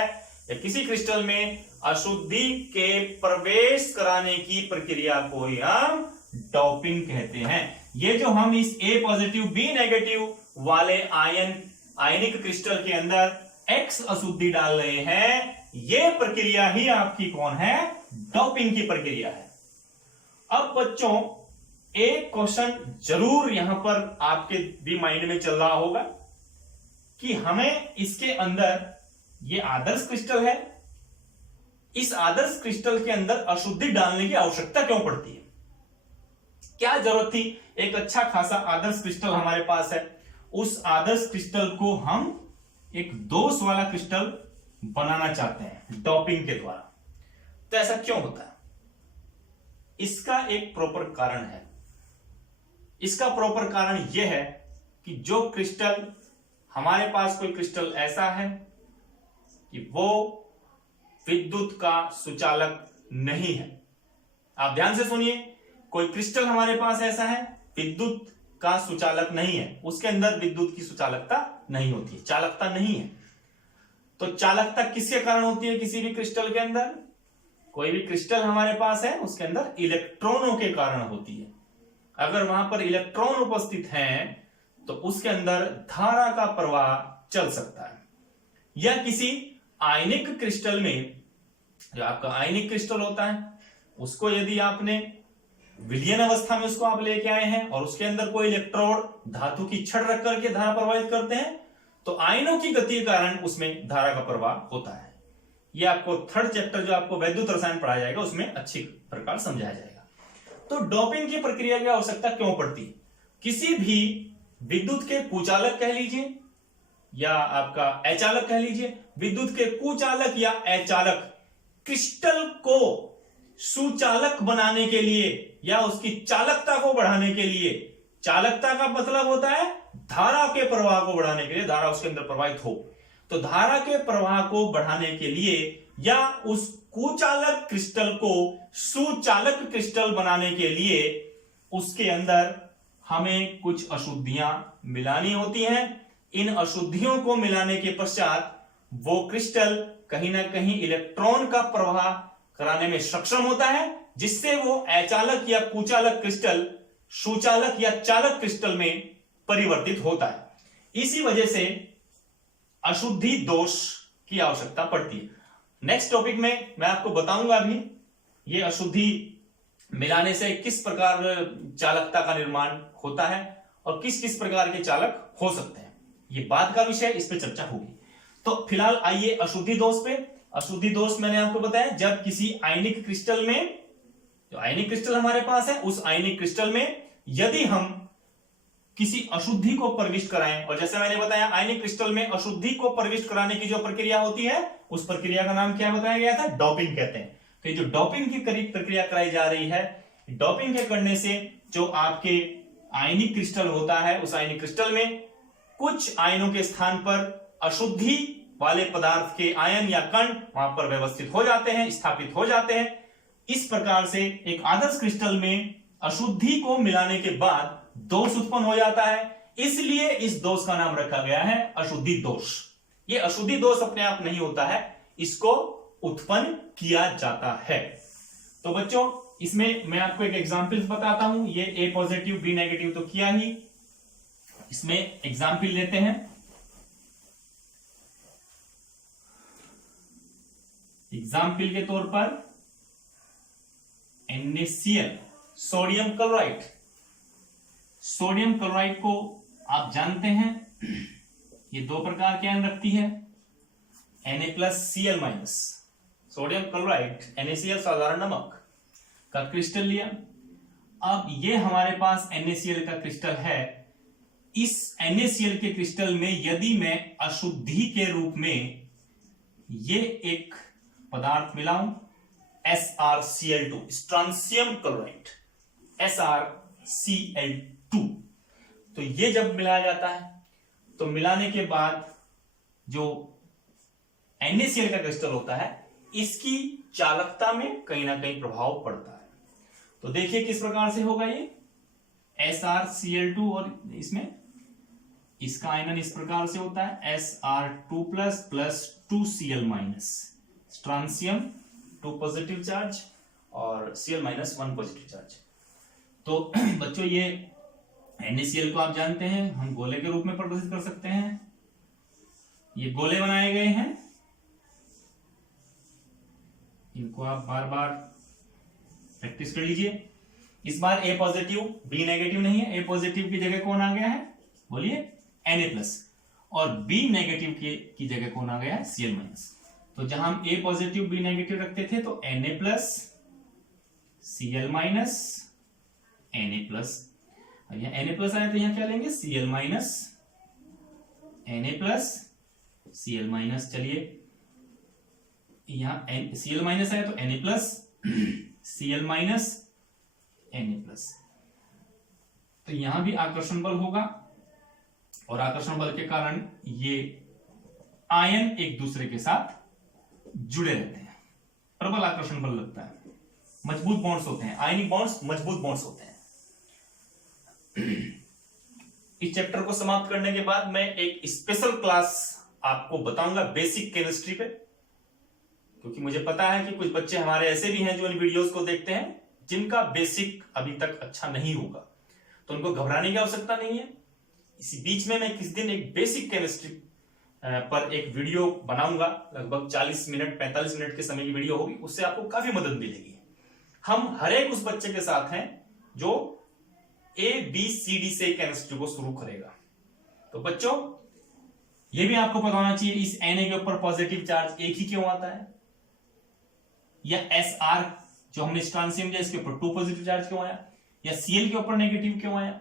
या किसी क्रिस्टल में अशुद्धि के प्रवेश कराने की प्रक्रिया को हम डोपिंग कहते हैं। ये जो हम इस A पॉजिटिव B नेगेटिव वाले आयनिक क्रिस्टल के अंदर X अशुद्धि डाल रहे हैं, ये प्रक्रिया ही आपकी कौन है, डोपिंग की प्रक्रिया है। अब बच्चों एक क्वेश्चन जरूर यहां पर आपके भी माइंड में चल रहा होगा कि हमें इसके अंदर, ये आदर्श क्रिस्टल है, इस आदर्श क्रिस्टल के अंदर अशुद्धि डालने की आवश्यकता क्यों पड़ती है, क्या जरूरत थी। एक अच्छा खासा आदर्श क्रिस्टल हमारे पास है, उस आदर्श क्रिस्टल को हम एक दोष वाला क्रिस्टल बनाना चाहते हैं डोपिंग के द्वारा। तो ऐसा क्यों होता है, इसका एक प्रॉपर कारण है। इसका प्रॉपर कारण यह है कि जो क्रिस्टल, हमारे पास कोई क्रिस्टल ऐसा है कि वो विद्युत का सुचालक नहीं है। आप ध्यान से सुनिए, कोई क्रिस्टल हमारे पास ऐसा है, विद्युत का सुचालक नहीं है, उसके अंदर विद्युत की सुचालकता नहीं होती है, चालकता नहीं है। तो चालकता किसके कारण होती है किसी भी क्रिस्टल के अंदर? कोई भी क्रिस्टल हमारे पास है उसके अंदर इलेक्ट्रॉनों के कारण होती है। अगर वहां पर इलेक्ट्रॉन उपस्थित हैं तो उसके अंदर धारा का प्रवाह चल सकता है। या किसी आयनिक क्रिस्टल में, जो आपका आयनिक क्रिस्टल होता है, उसको यदि आपने विलयन अवस्था में उसको आप लेके आए हैं और उसके अंदर कोई इलेक्ट्रोड धातु की छड़ रख करके धारा प्रवाहित करते हैं तो आयनों की गति के कारण उसमें धारा का प्रवाह होता है। यह आपको थर्ड चैप्टर जो आपको वैद्युत रसायन पढ़ाया जाएगा उसमें अच्छी प्रकार समझाया जाएगा। तो डोपिंग की प्रक्रिया की आवश्यकता क्यों पड़ती है? किसी भी विद्युत के कुचालक कह लीजिए या आपका अचालक कह लीजिए, विद्युत के कुचालक या अचालक क्रिस्टल को सुचालक बनाने के लिए या उसकी चालकता को बढ़ाने के लिए, चालकता का मतलब होता है धारा के प्रवाह को बढ़ाने के लिए, धारा उसके अंदर प्रवाहित हो, तो धारा के प्रवाह को बढ़ाने के लिए या उस कुचालक क्रिस्टल को सुचालक क्रिस्टल बनाने के लिए उसके अंदर हमें कुछ अशुद्धियां मिलानी होती हैं। इन अशुद्धियों को मिलाने के पश्चात वो क्रिस्टल कहीं ना कहीं इलेक्ट्रॉन का प्रवाह कराने में सक्षम होता है, जिससे वो अचालक या कुचालक क्रिस्टल सुचालक या चालक क्रिस्टल में परिवर्तित होता है। इसी वजह से अशुद्धि दोष की आवश्यकता पड़ती है। नेक्स्ट टॉपिक में मैं आपको बताऊंगा अभी ये अशुद्धि मिलाने से किस प्रकार चालकता का निर्माण होता है और किस किस प्रकार के चालक हो सकते हैं। ये बाद का विषय, इस पे चर्चा होगी। तो फिलहाल आइए अशुद्धि दोष पे। अशुद्धि दोष मैंने आपको बताया जब किसी आयनिक क्रिस्टल में, जो आयनिक क्रिस्टल हमारे पास है उस आयनिक क्रिस्टल में यदि हम किसी अशुद्धि को प्रविष्ट कराएं, और जैसे मैंने बताया आयनिक क्रिस्टल में अशुद्धि को प्रविष्ट कराने की जो प्रक्रिया होती है उस प्रक्रिया का नाम क्या बताया गया था? डोपिंग कहते हैं। तो जो डोपिंग की प्रक्रिया कराई जा रही है, डोपिंग के करने से जो आपके आयनिक क्रिस्टल होता है उस आयनिक क्रिस्टल में कुछ आयनों के स्थान पर अशुद्धि वाले पदार्थ के आयन या कण वहां पर व्यवस्थित हो जाते हैं, स्थापित हो जाते हैं। इस प्रकार से एक आदर्श क्रिस्टल में अशुद्धि को मिलाने के बाद दोष उत्पन्न हो जाता है, इसलिए इस दोष का नाम रखा गया है अशुद्धि दोष। ये अशुद्धि दोष अपने आप नहीं होता है, इसको उत्पन्न किया जाता है। तो बच्चों इसमें मैं आपको एक एग्जाम्पल बताता हूं। ये ए पॉजिटिव बी नेगेटिव तो किया ही, इसमें एग्जाम्पल लेते हैं। एग्जाम्पल के तौर पर NaCl, sodium chloride. Sodium chloride को आप जानते हैं ये दो प्रकार के आयन रखती है, Na+Cl-। सोडियम क्लोराइड NaCl साधारण नमक का क्रिस्टल लिया। अब ये हमारे पास NaCl का क्रिस्टल है। इस NaCl के क्रिस्टल में यदि मैं अशुद्धि के रूप में ये एक पदार्थ मिलाऊं SrCl2, स्ट्रांसियम क्लोराइड SrCl2, तो ये जब मिलाया जाता है तो मिलाने के बाद जो NaCl का क्रिस्टल होता है इसकी चालकता में कहीं ना कहीं प्रभाव पड़ता है। तो देखिए किस प्रकार से होगा ये SrCl2 और इसमें इसका आयनन इस प्रकार से होता है Sr2 plus 2Cl-, strontium 2 positive charge और Cl- 1 पॉजिटिव चार्ज। तो बच्चों ये NaCl को आप जानते हैं हम गोले के रूप में प्रदर्शित कर सकते हैं। ये गोले बनाए गए हैं, इनको आप बार बार प्रैक्टिस कर लीजिए। इस बार A पॉजिटिव B नेगेटिव नहीं है, A पॉजिटिव की जगह कौन आ गया है बोलिए Na+, और B नेगेटिव की जगह कौन आ गया है Cl-। तो जहां हम A पॉजिटिव B नेगेटिव रखते थे तो Na+, Cl-, Na+, यहाँ Na+ आया तो यहाँ क्या लेंगे Cl-, Na+, Cl-। चलिए यहाँ Cl- आया तो Na+, Cl-, Na+। तो यहां भी आकर्षण बल होगा और आकर्षण बल के कारण ये आयन एक दूसरे के साथ जुड़े रहते हैं, प्रबल आकर्षण बल लगता है, मजबूत बॉन्ड्स होते हैं, आयनिक बॉन्ड्स मजबूत बॉन्ड्स होते हैं। इस चैप्टर को समाप्त करने के बाद मैं एक स्पेशल क्लास आपको बताऊंगा बेसिक केमिस्ट्री पे, क्योंकि मुझे पता है कि कुछ बच्चे हमारे ऐसे भी हैं जो इन वीडियोस को देखते हैं जिनका बेसिक अभी तक अच्छा नहीं होगा, तो उनको घबराने की आवश्यकता नहीं है। इसी बीच में मैं किस दिन एक बेसिक केमिस्ट्री पर एक वीडियो बनाऊंगा, लगभग 40 मिनट 45 मिनट के समय की वीडियो होगी, उससे आपको काफी मदद मिलेगी। हम हर एक उस बच्चे के साथ हैं जो ABCD से केमिस्ट्री को शुरू करेगा। तो बच्चों, यह भी आपको पता होना चाहिए इस Na के ऊपर पॉजिटिव चार्ज एक ही क्यों आता है, या SR जो हमने स्ट्रांसियम लिया इसके ऊपर 2 पॉजिटिव चार्ज क्यों आया, या Cl के ऊपर नेगेटिव क्यों आया,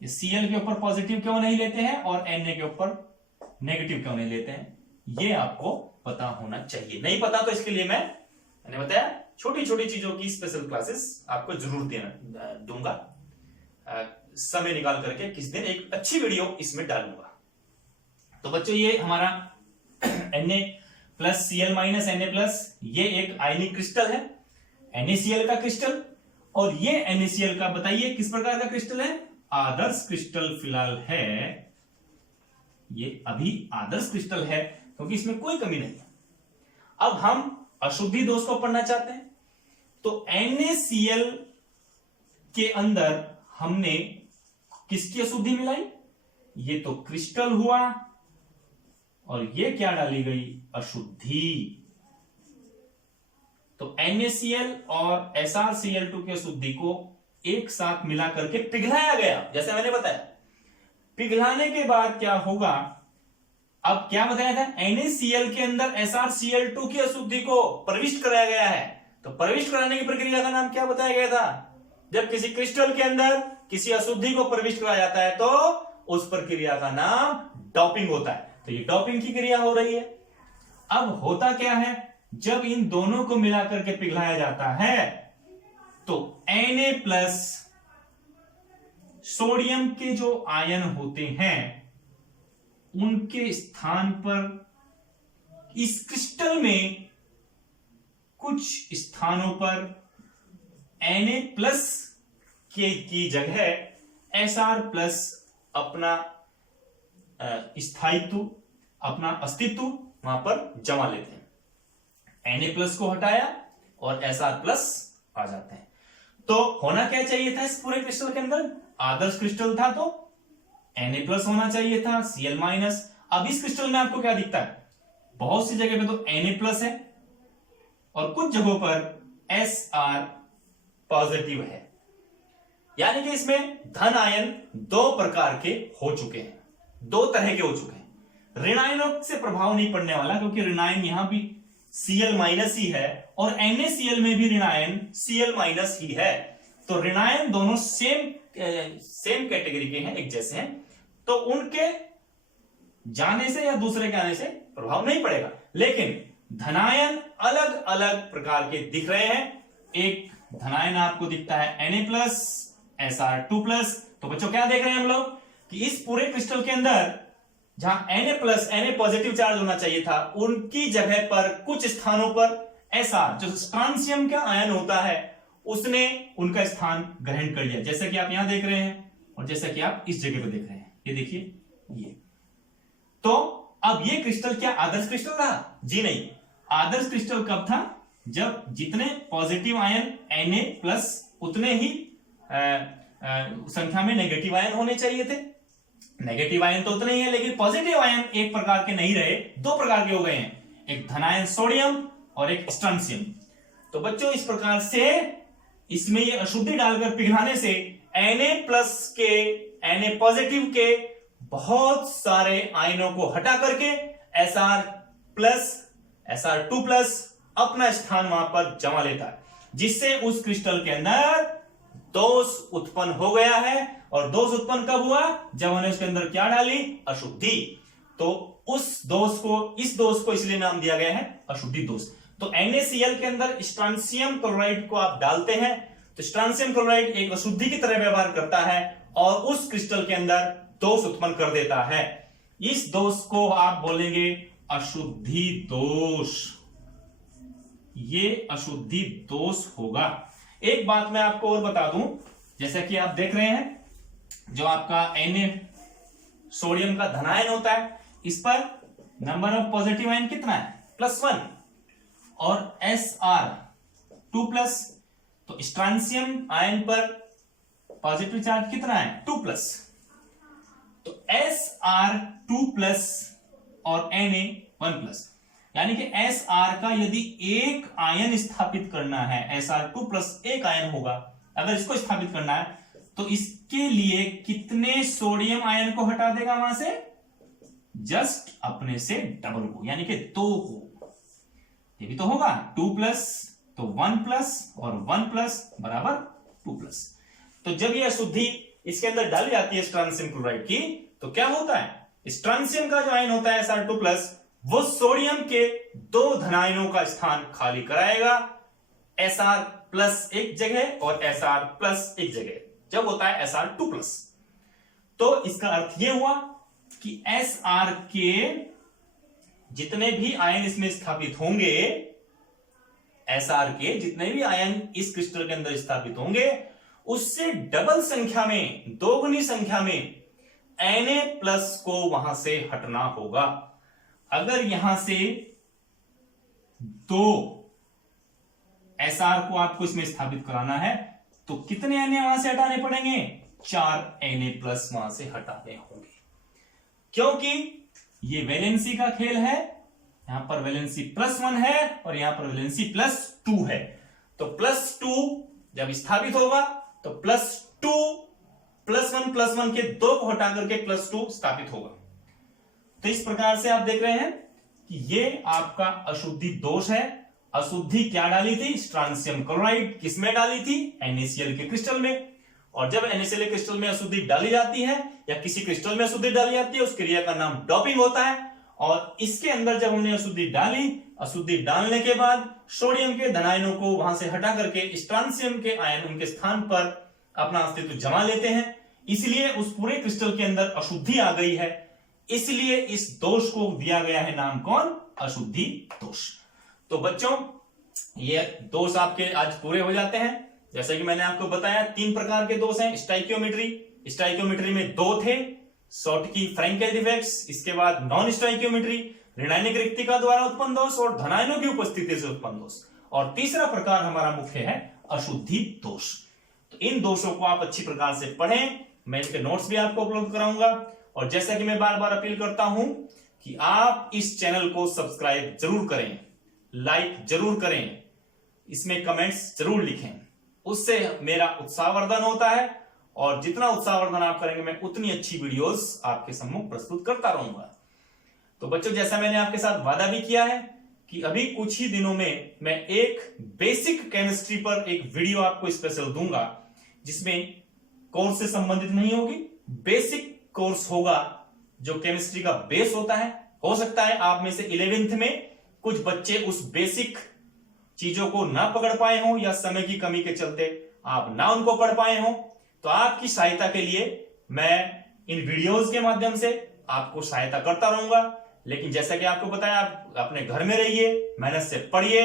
या Cl के ऊपर पॉजिटिव क्यों नहीं लेते हैं और Na के ऊपर नेगेटिव क्यों नहीं लेते हैं, ये आपको पता होना चाहिए। नहीं पता तो इसके लिए मैंने बताया छोटी छोटी चीजों की स्पेशल क्लासेस आपको जरूर दूंगा, समय निकाल करके किस दिन एक अच्छी वीडियो इसमें डालूंगा। तो बच्चों, ये हमारा Na plus Cl minus Na plus, ये एक आयनिक क्रिस्टल है, NaCl का क्रिस्टल। और ये NaCl का बताइए किस प्रकार का क्रिस्टल है, आदर्श क्रिस्टल फिलहाल है, ये अभी आदर्श क्रिस्टल है क्योंकि इसमें कोई कमी नहीं है। अब हम अशुद्धि दोष को पढ़ना चाहते हैं, तो NaCl के अंदर हमने किसकी अशुद्धि मिलाई, ये तो क्रिस्टल हुआ, और ये क्या डाली गई, अशुद्धि। तो NaCl और SrCl2 की अशुद्धि को एक साथ मिला करके पिघलाया गया, जैसे मैंने बताया। पिघलाने के बाद क्या होगा, अब क्या बताया था, NaCl के अंदर SrCl2 की अशुद्धि को प्रविष्ट कराया गया है। तो प्रविष्ट कराने की प्रक्रिया का नाम क्या बताया गया था, जब किसी क्रिस्टल के अंदर किसी अशुद्धि को प्रविष्ट कराया जाता है तो उस प्रक्रिया का नाम डोपिंग होता है। तो ये डोपिंग की क्रिया हो रही है। अब होता क्या है, जब इन दोनों को मिलाकर के पिघलाया जाता है तो Na प्लस सोडियम के जो आयन होते हैं उनके स्थान पर इस क्रिस्टल में कुछ स्थानों पर Na प्लस के की जगह Sr प्लस अपना स्थायित्व, अपना अस्तित्व वहां पर जमा लेते हैं। Na प्लस को हटाया और Sr प्लस आ जाते हैं। तो होना क्या चाहिए था इस पूरे क्रिस्टल के अंदर, आदर्श क्रिस्टल था तो Na प्लस होना चाहिए था, Cl माइनस। अब इस क्रिस्टल में आपको क्या दिखता है, बहुत सी जगह पे तो Na प्लस है और कुछ जगहों पर Sr पॉजिटिव है, यानी कि इसमें धन आयन दो प्रकार के हो चुके हैं, दो तरह के हो चुके हैं। ऋण आयनों से प्रभाव नहीं पड़ने वाला, क्योंकि ऋण आयन यहां भी Cl माइनस ही है और NaCl में भी ऋण आयन Cl माइनस ही है। तो ऋण आयन दोनों सेम कैटेगरी के हैं, एक जैसे हैं, तो उनके जाने से या दूसरे के आने से प्रभाव नहीं पड़ेगा। लेकिन धनायन अलग अलग प्रकार के दिख रहे हैं। एक धनायन आपको दिखता है Na प्लस Sr2 प्लस। तो बच्चों क्या देख रहे हैं हम लोग कि इस पूरे क्रिस्टल के अंदर जहां Na plus Na positive charge होना चाहिए था, उनकी जगह पर कुछ स्थानों पर Sr जो स्ट्रांसियम का आयन होता है उसने उनका स्थान ग्रहण कर लिया, जैसा कि आप यहां देख रहे हैं और जैसा कि आप इस जगह पर देख रहे हैं। ये देखिए ये। तो अब ये क्रिस्टल क्या आदर्श क्रिस्टल रहा? जी नहीं। आदर्श क्रिस्टल कब था? जब जितने पॉजिटिव आयन Na प्लस उतने ही संख्या में नेगेटिव आयन होने चाहिए थे। नेगेटिव आयन तो उतने ही है, लेकिन पॉजिटिव आयन एक प्रकार के नहीं रहे, दो प्रकार के हो गए हैं, एक धनायन सोडियम और एक स्ट्रांसियम। तो बच्चों इस प्रकार से इसमें ये अशुद्धि डालकर पिघलाने से Na प्लस के Na पॉजिटिव के बहुत सारे आयनों को हटा करके Sr प्लस Sr2 प्लस अपना स्थान वहां पर जमा लेता है, जिससे उस क्रिस्टल के अंदर दोष उत्पन्न हो गया है। और दोष उत्पन्न कब हुआ? जब हमने उसके अंदर क्या डाली? अशुद्धि। तो उस दोष को, इस दोष को इसलिए नाम दिया गया है अशुद्धि दोष। तो NaCl के अंदर स्ट्रांसियम क्लोराइड को आप डालते हैं तो स्ट्रांसियम क्लोराइड एक अशुद्धि की तरह व्यवहार करता है और उस क्रिस्टल के अंदर दोष उत्पन्न कर देता है। इस दोष को आप बोलेंगे अशुद्धि दोष। ये अशुद्धि दोष होगा। एक बात मैं आपको और बता दूं, जैसा कि आप देख रहे हैं, जो आपका Na सोडियम का धनायन होता है, इस पर नंबर ऑफ पॉजिटिव आयन कितना है, +1, और Sr 2+, तो स्ट्रांसियम आयन पर पॉजिटिव चार्ज कितना है, 2+, तो Sr 2+ और Na 1+, यानी कि Sr का यदि एक आयन स्थापित करना है, Sr2+ एक आयन होगा, अगर इसको स्थापित करना है तो इसके लिए कितने सोडियम आयन को हटा देगा वहां से, जस्ट अपने से डबल को, यानी कि 2 को। ये भी तो होगा 2+ तो 1+ और 1+ बराबर 2+। तो जब ये अशुद्धि इसके अंदर डाली जाती है स्ट्रांसियम क्लोराइड की, तो क्या होता है, स्ट्रांसियम का जो आयन होता है Sr2+, वो सोडियम के 2 धनायनों का स्थान खाली कराएगा, Sr+ एक जगह और Sr+ एक जगह, जब होता है Sr2+। तो इसका अर्थ यह हुआ कि Sr के जितने भी आयन इसमें स्थापित होंगे, Sr के जितने भी आयन इस क्रिस्टल के अंदर स्थापित होंगे, उससे डबल संख्या में, दोगुनी संख्या में Na+ को वहां से हटना होगा। अगर यहां से 2 Sr को आपको इसमें स्थापित कराना है तो कितने Na वहां से हटाने पड़ेंगे, 4 Na+ वहां से हटाने होंगे, क्योंकि ये वैलेंसी का खेल है। यहां पर वैलेंसी +1 है और यहां पर वैलेंसी +2 है, तो +2 जब स्थापित होगा तो +2 +1 के 2 को हटा करके +2 स्थापित होगा। तो इस प्रकार से आप देख रहे हैं कि ये आपका अशुद्धि दोष है। अशुद्धि क्या डाली थी, स्ट्रांसियम क्लोराइड, किसमें डाली थी, NaCl के क्रिस्टल में। और जब NaCl के क्रिस्टल में अशुद्धि डाली जाती है या किसी क्रिस्टल में अशुद्धि डाली जाती है, उस क्रिया का नाम डोपिंग होता है। और इसके अंदर जब हमने अशुद्धि डाली, अशुद्धि डालने के बाद सोडियम के धनायनों को वहां से हटा करके स्ट्रांसियम के आयन उनके स्थान पर अपना अस्तित्व जमा लेते हैं, इसलिए उस पूरे क्रिस्टल के अंदर अशुद्धि आ गई है। इसलिए इस दोष को दिया गया है नाम कौन, अशुद्धि दोष। तो बच्चों ये दोष आपके आज पूरे हो जाते हैं। जैसे कि मैंने आपको बताया 3 प्रकार के दोष हैं। स्टाइकियोमेट्री में 2 थे, शॉटकी फ्रैंकेल डिफेक्ट्स, इसके बाद नॉन स्टाइकियोमेट्री, ऋणायनिक रिक्तिका द्वारा उत्पन्न दोष और धनायनों की उपस्थिति से उत्पन्न दोष, और तीसरा प्रकार हमारा मुख्य है अशुद्धि दोष। तो इन दोषों को आप अच्छी प्रकार से पढ़ें, मैं इसके नोट्स भी आपको अपलोड कराऊंगा। और जैसा कि मैं बार बार अपील करता हूं कि आप इस चैनल को सब्सक्राइब जरूर करें, लाइक जरूर करें, इसमें कमेंट्स जरूर लिखें, उससे मेरा उत्साहवर्धन होता है। और जितना उत्साहवर्धन आप करेंगे, मैं उतनी अच्छी वीडियोस आपके सम्मुख प्रस्तुत करता रहूंगा। तो बच्चों, जैसा मैंने आपके साथ वादा भी किया है कि अभी कुछ ही दिनों में मैं एक बेसिक केमिस्ट्री पर एक वीडियो आपको स्पेशल दूंगा, जिसमें कोर्स से संबंधित नहीं होगी, बेसिक कोर्स होगा जो केमिस्ट्री का बेस होता है। हो सकता है आप में से 11th में कुछ बच्चे उस बेसिक चीजों को ना पकड़ पाए हों, या समय की कमी के चलते आप ना उनको पढ़ पाए हों। तो आपकी सहायता के लिए मैं इन वीडियोस के माध्यम से आपको सहायता करता रहूंगा। लेकिन जैसा कि आपको बताया, आप अपने घर में रहिए, मेहनत से पढ़िए,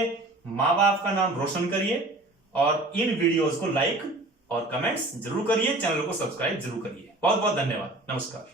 माँ बाप का नाम रोशन करिए, और इन वीडियोस को लाइक और कमेंट्स जरूर करिए, चैनल को सब्सक्राइब जरूर करिए। बहुत बहुत धन्यवाद, नमस्कार।